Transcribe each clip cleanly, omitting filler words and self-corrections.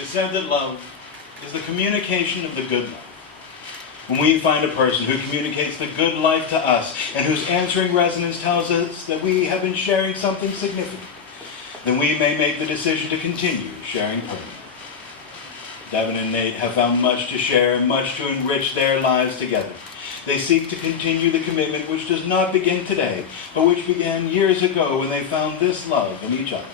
It is said that love is the communication of the good life. When we find a person who communicates the good life to us and whose answering resonance tells us that we have been sharing something significant, then we may make the decision to continue sharing permanently. Devon and Nate have found much to share and much to enrich their lives together. They seek to continue the commitment which does not begin today, but which began years ago when they found this love in each other.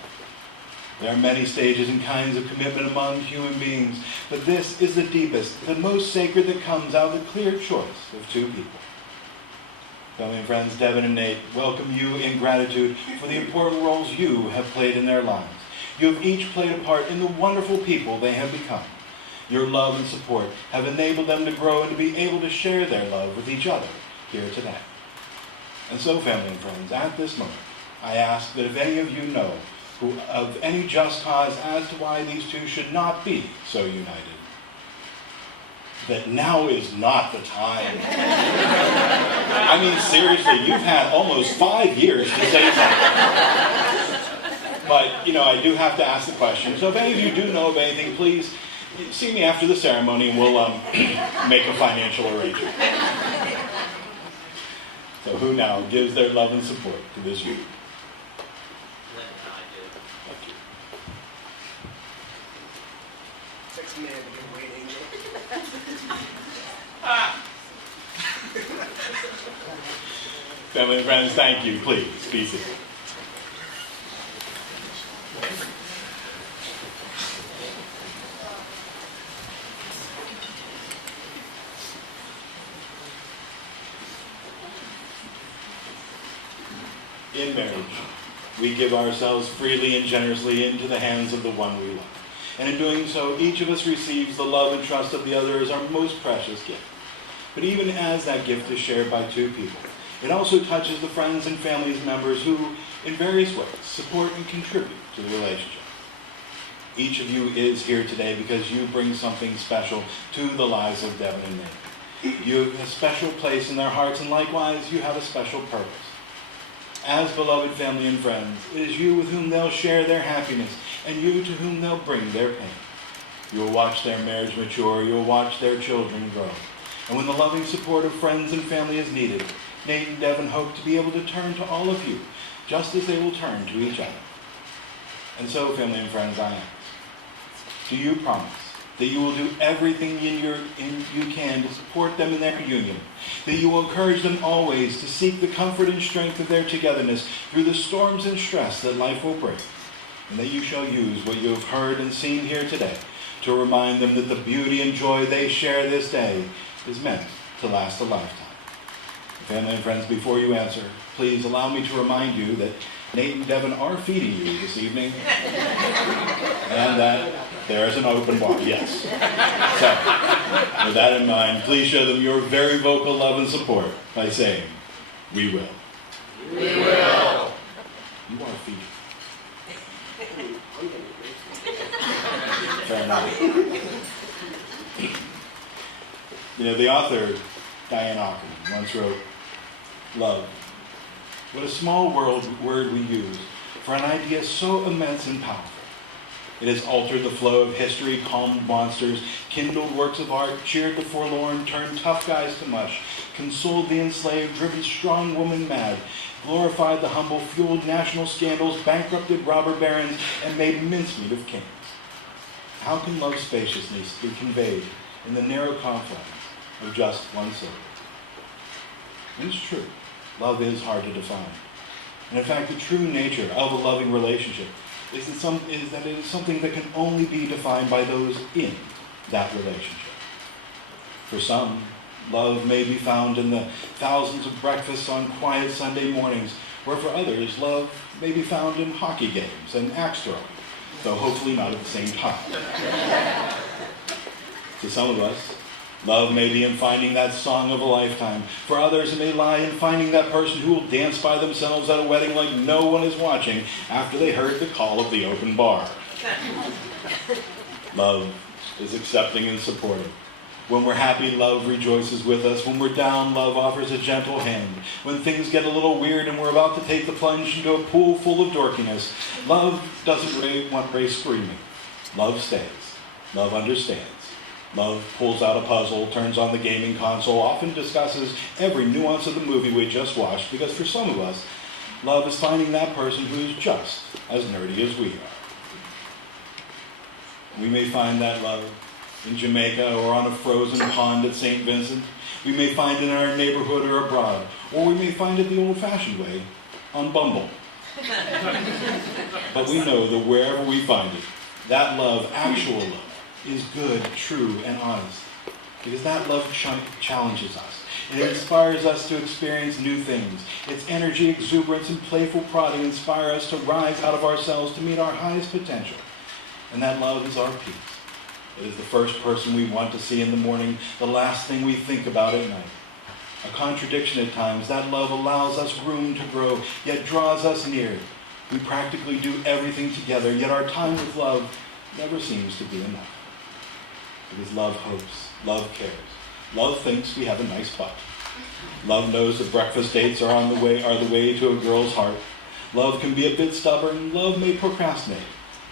There are many stages and kinds of commitment among human beings, but this is the deepest, the most sacred that comes out of the clear choice of two people. Family and friends, Devon and Nate welcome you in gratitude for the important roles you have played in their lives. You have each played a part in the wonderful people they have become. Your love and support have enabled them to grow and to be able to share their love with each other here today. And so, family and friends, at this moment, I ask that if any of you know of any just cause as to why these two should not be so united, that now is not the time. I mean, seriously, you've had almost 5 years to say something. But, I do have to ask the question. So if any of you do know of anything, please see me after the ceremony and we'll make a financial arrangement. So who now gives their love and support to this youth? Thank you. 6 minutes to get waiting. Family and friends, thank you. Please, be seated. In marriage, we give ourselves freely and generously into the hands of the one we love. And in doing so, each of us receives the love and trust of the other as our most precious gift. But even as that gift is shared by two people, it also touches the friends and families members who, in various ways, support and contribute to the relationship. Each of you is here today because you bring something special to the lives of Devon and Nate. You have a special place in their hearts, and likewise, you have a special purpose. As beloved family and friends, it is you with whom they'll share their happiness, and you to whom they'll bring their pain. You will watch their marriage mature, you will watch their children grow. And when the loving support of friends and family is needed, Nate and Devon hope to be able to turn to all of you, just as they will turn to each other. And so, family and friends, I ask, do you promise that you will do everything you can to support them in their union, that you will encourage them always to seek the comfort and strength of their togetherness through the storms and stress that life will bring, and that you shall use what you have heard and seen here today to remind them that the beauty and joy they share this day is meant to last a lifetime. Family and friends, before you answer, please allow me to remind you that Nate and Devon are feeding you this evening, and that there is an open bar, yes. So, with that in mind, please show them your very vocal love and support by saying, "We will." We will. You are feeding. Fair enough. The author, Diane Ackerman, once wrote, "Love, what a small word we use for an idea so immense and powerful. It has altered the flow of history, calmed monsters, kindled works of art, cheered the forlorn, turned tough guys to mush, consoled the enslaved, driven strong women mad, glorified the humble, fueled national scandals, bankrupted robber barons, and made mincemeat of kings. How can love's spaciousness be conveyed in the narrow confines of just one syllable?" And it's true. Love is hard to define. And in fact, the true nature of a loving relationship is that it is something that can only be defined by those in that relationship. For some, love may be found in the thousands of breakfasts on quiet Sunday mornings, where for others, love may be found in hockey games and axe throwing, though hopefully not at the same time. To some of us, love may be in finding that song of a lifetime. For others, it may lie in finding that person who will dance by themselves at a wedding like no one is watching after they heard the call of the open bar. Love is accepting and supportive. When we're happy, love rejoices with us. When we're down, love offers a gentle hand. When things get a little weird and we're about to take the plunge into a pool full of dorkiness, love doesn't want Ray screaming. Love stays. Love understands. Love pulls out a puzzle, turns on the gaming console, often discusses every nuance of the movie we just watched, because for some of us, love is finding that person who's just as nerdy as we are. We may find that love in Jamaica or on a frozen pond at St. Vincent. We may find it in our neighborhood or abroad, or we may find it the old-fashioned way, on Bumble. But we know that wherever we find it, that love, actual love, is good, true, and honest. Because that love challenges us. It inspires us to experience new things. Its energy, exuberance, and playful prodding inspire us to rise out of ourselves to meet our highest potential. And that love is our peace. It is the first person we want to see in the morning, the last thing we think about at night. A contradiction at times, that love allows us room to grow, yet draws us near. We practically do everything together, yet our time with love never seems to be enough. Because love hopes, love cares. Love thinks we have a nice butt. Love knows that breakfast dates are the way to a girl's heart. Love can be a bit stubborn. Love may procrastinate.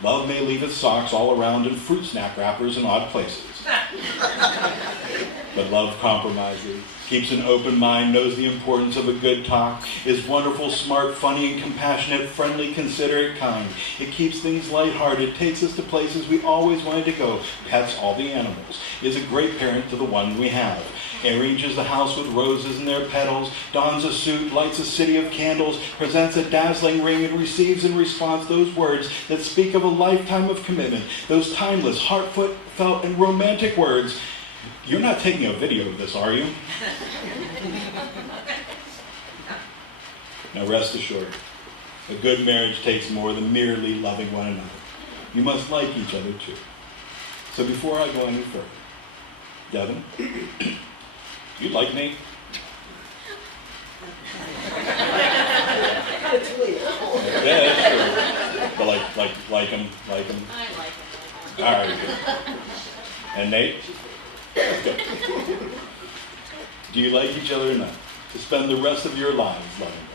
Love may leave its socks all around in fruit snack wrappers in odd places. But love compromises, keeps an open mind, knows the importance of a good talk, is wonderful, smart, funny, and compassionate, friendly, considerate, kind. It keeps things lighthearted, takes us to places we always wanted to go, pets all the animals, is a great parent to the one we have, arranges the house with roses in their petals, dons a suit, lights a city of candles, presents a dazzling ring, and receives in response those words that speak of a lifetime of commitment, those timeless, heartfelt, and romantic words. You're not taking a video of this, are you? Now rest assured, a good marriage takes more than merely loving one another. You must like each other too. So before I go any further, Devon, you like Nate? Yeah, that's true. But like him. I like him. All right, good. And Nate? Good. Do you like each other enough to spend the rest of your lives loving them?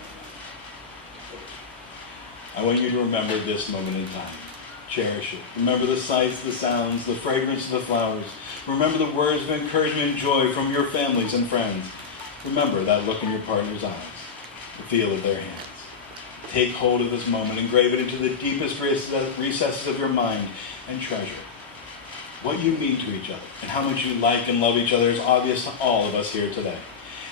I want you to remember this moment in time. Cherish it. Remember the sights, the sounds, the fragrance of the flowers. Remember the words of encouragement and joy from your families and friends. Remember that look in your partner's eyes, the feel of their hands. Take hold of this moment, engrave it into the deepest recesses of your mind, and treasure it. What you mean to each other and how much you like and love each other is obvious to all of us here today.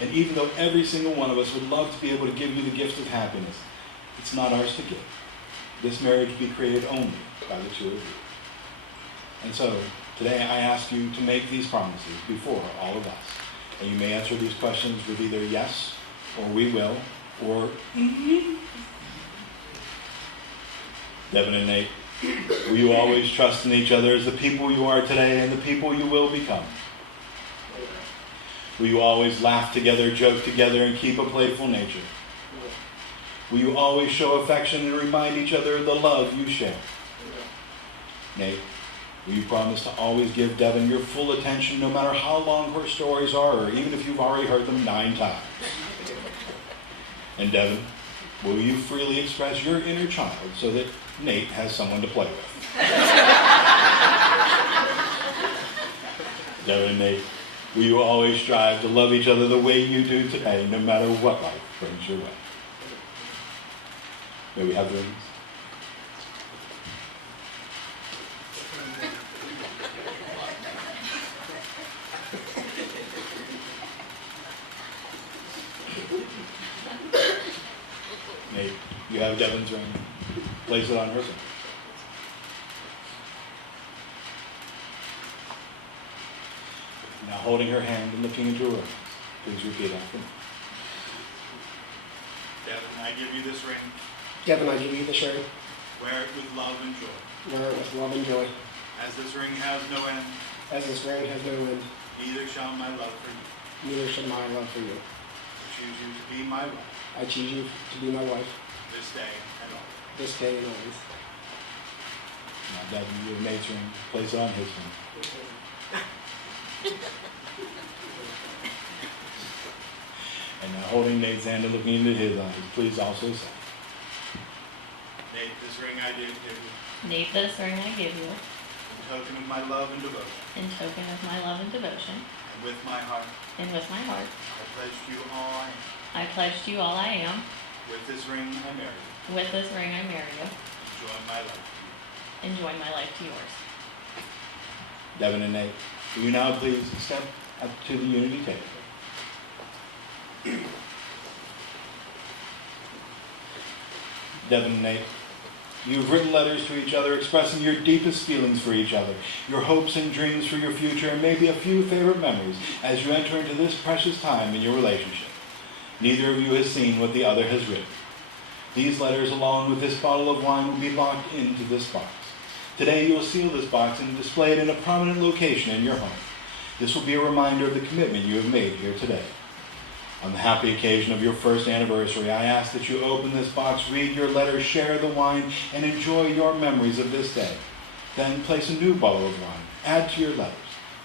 And even though every single one of us would love to be able to give you the gift of happiness, it's not ours to give. This marriage be created only by the two of you. And so, today I ask you to make these promises before all of us. And you may answer these questions with either yes, or we will, or Devon and Nate, will you always trust in each other as the people you are today and the people you will become? Will you always laugh together, joke together, and keep a playful nature? Will you always show affection and remind each other of the love you share? Nate, will you promise to always give Devon your full attention no matter how long her stories are, or even if you've already heard them 9 times? And Devon, will you freely express your inner child so that Nate has someone to play with? Devon and Nate, will you always strive to love each other the way you do today, no matter what life brings your way? May we have the rings? Nate, you have Devon's ring. Place it on her finger. Now holding her hand and looking into her eyes, please repeat after me. Devon, I give you this ring. Devon, I give you this ring. Wear it with love and joy. Wear it with love and joy. As this ring has no end, As this ring has no end, neither shall my love for you. neither shall my love for you. I choose you to be my wife I choose you to be my wife this day and always. this day and always. Now, Devon, you have Nate's ring. Place it on his ring. And now holding Nate's hand and looking into his eyes, please also say, Nate, this ring I do give you, Nate, this ring I give you, in token token of my love and devotion, in token of my love and devotion, and with my heart, and with my heart, I pledge to you all I am. I pledge to you all I am. With this ring, I marry you. With this ring, I marry you. Join my life to you. And join my life to yours. Devon and Nate, will you now please step up to the unity table? Devon and Nate, you've written letters to each other expressing your deepest feelings for each other, your hopes and dreams for your future, and maybe a few favorite memories as you enter into this precious time in your relationship. Neither of you has seen what the other has written. These letters, along with this bottle of wine, will be locked into this box. Today you will seal this box and display it in a prominent location in your home. This will be a reminder of the commitment you have made here today. On the happy occasion of your first anniversary, I ask that you open this box, read your letters, share the wine, and enjoy your memories of this day. Then place a new bottle of wine, add to your letters,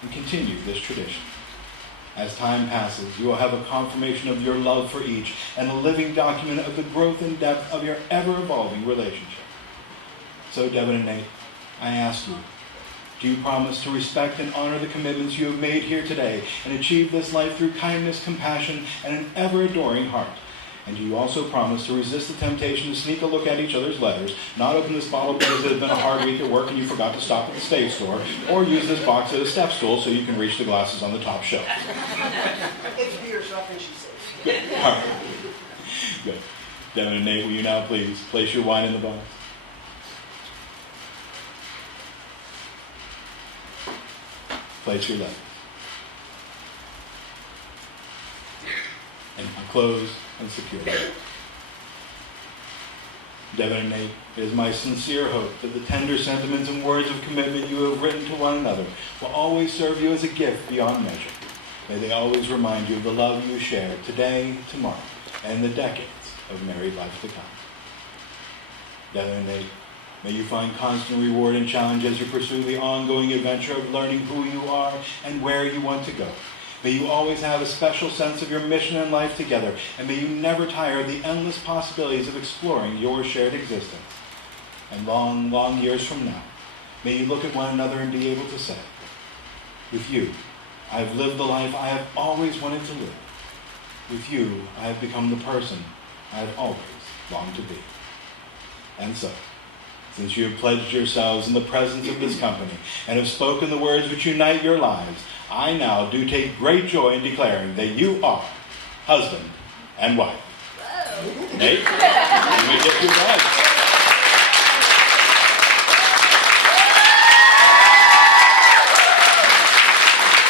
and continue this tradition. As time passes, you will have a confirmation of your love for each and a living document of the growth and depth of your ever-evolving relationship. So, Devon and Nate, I ask you, do you promise to respect and honor the commitments you have made here today and achieve this life through kindness, compassion, and an ever-adoring heart? And do you also promise to resist the temptation to sneak a look at each other's letters, not open this bottle because it has been a hard week at work and you forgot to stop at the state store, or use this box as a step stool so you can reach the glasses on the top shelf? It's beer, so I think she's safe. All right. Good. Devon and Nate, will you now please place your wine in the box? Place your letters. And close and secure. Devon and Nate, it is my sincere hope that the tender sentiments and words of commitment you have written to one another will always serve you as a gift beyond measure. May they always remind you of the love you share today, tomorrow, and the decades of married life to come. Devon and Nate, may you find constant reward and challenge as you pursue the ongoing adventure of learning who you are and where you want to go. May you always have a special sense of your mission in life together, and may you never tire of the endless possibilities of exploring your shared existence. And long, long years from now, may you look at one another and be able to say, with you, I have lived the life I have always wanted to live. With you, I have become the person I have always longed to be. And so, since you have pledged yourselves in the presence of this company and have spoken the words which unite your lives, I now do take great joy in declaring that you are husband and wife. Whoa. Nate, you may get your wife.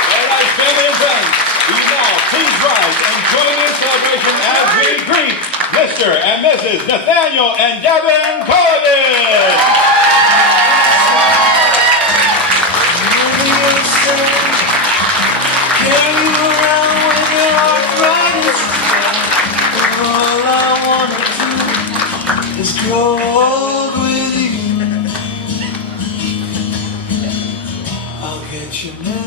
All right, family and friends, will you now please rise and join me in celebration as we greet Mr. and Mrs. Nathaniel and Devon Colligan. Carry you around with your arthritis. All I wanna do is grow old with you. I'll get you now.